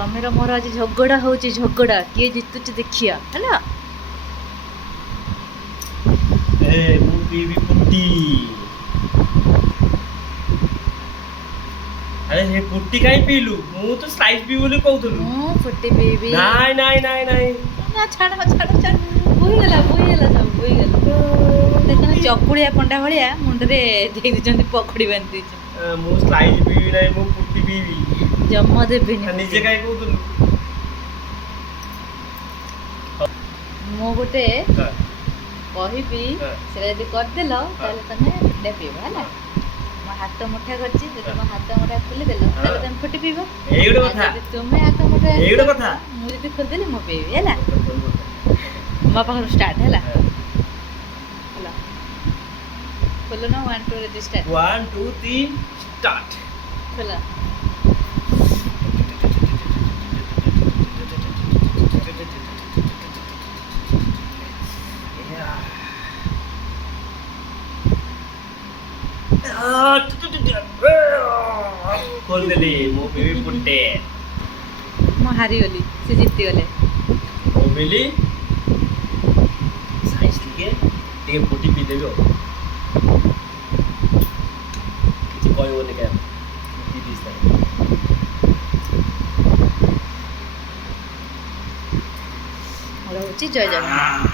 ସ୍ୱାମୀର ମୋର ଆଜି ଝଗଡ଼ା ହେଉଛି, ଝଗଡ଼ା କିଏ ଜିତୁଛି ଦେଖିଆ ହେଲା। ମୁଁ ପିଇବି ପୁଟି। ଆରେ ସେ ପୁଟି କାଇଁ ପିଇଲୁ? ମୁଁ ତ ସ୍ଲାଇସ୍ ପିଇବି ବୋଲି କହୁଥିଲୁ। ମୁଁ ଫୁଟି ପିଇବି। ନାଇଁ ନାଇଁ ନାଇଁ ନାଇଁ। ନା ଛାଡ଼ ଛାଡ଼ ଛାଡ଼, ବୋହିଗଲା ବୋହିଗଲା ସବୁ ବୋହିଗଲା। ଦେଖୁନ ଚକୁଳିଆ ପଣ୍ଡା ଭଳିଆ ମୁଣ୍ଡରେ ଦେଇ ଦେଇଛନ୍ତି, ପକଡ଼ି ବାନ୍ଧି ଦେଇଛନ୍ତି। ମୁଁ ସ୍ଲାଇସ୍ ପିଇବି ନାହିଁ, ମୁଁ ପୁଟି ପିଇବି। ଜମା ଦେବିନି। ନିଜେ କାଇଁ କହୁଥିଲୁ? ମୁଁ ଗୋଟେ କହିବି, ସେଟା ଯଦି କରିଦେଲ ତାହେଲେ ତମେ ଫୁଟିଟା ପିଇବ ହେଲା। ମୋ ହାତ ମୁଠା କରିଛି, ଯଦି ମୋ ହାତ ମୁଠା ଖୋଲିଦେଲ ତାହେଲେ ତମେ ଫୁଟି ପିଇବ। ଏଇ ଗୋଟେ କଥା। ଯଦି ତୁମେ ହାତ ମୁଠା ଏଇ ଗୋଟେ କଥା। ମୁଁ ଯଦି ଖୋଲିଦେଲି ମୁଁ ପିଇବି ହେଲା। ମୋ ପାଖରୁ ଷ୍ଟାର୍ଟ ହେଲା। ହେଲା, ଖୋଲ ନା 1 2 ରେଡ଼ି ଷ୍ଟାର୍ଟ। 1 2 3 ଷ୍ଟାର୍ଟ। ଖୋଲ। ଖୋଲିଦେଲି, ମୁଁ ପିଇବି ପୁଟେ। ମୁଁ ହାରିଗଲି, ସେ ଜିତିଗଲେ। ମୁଁ ପିଇଲି ସାଇନ୍ସ ଟିକେ ପୁଟି ପିଇଦେବି ଆଉ। କିଛି କହିବନି କାଇଁ ରହୁଛି, ଜୟ ଜଗନ୍ନାଥ।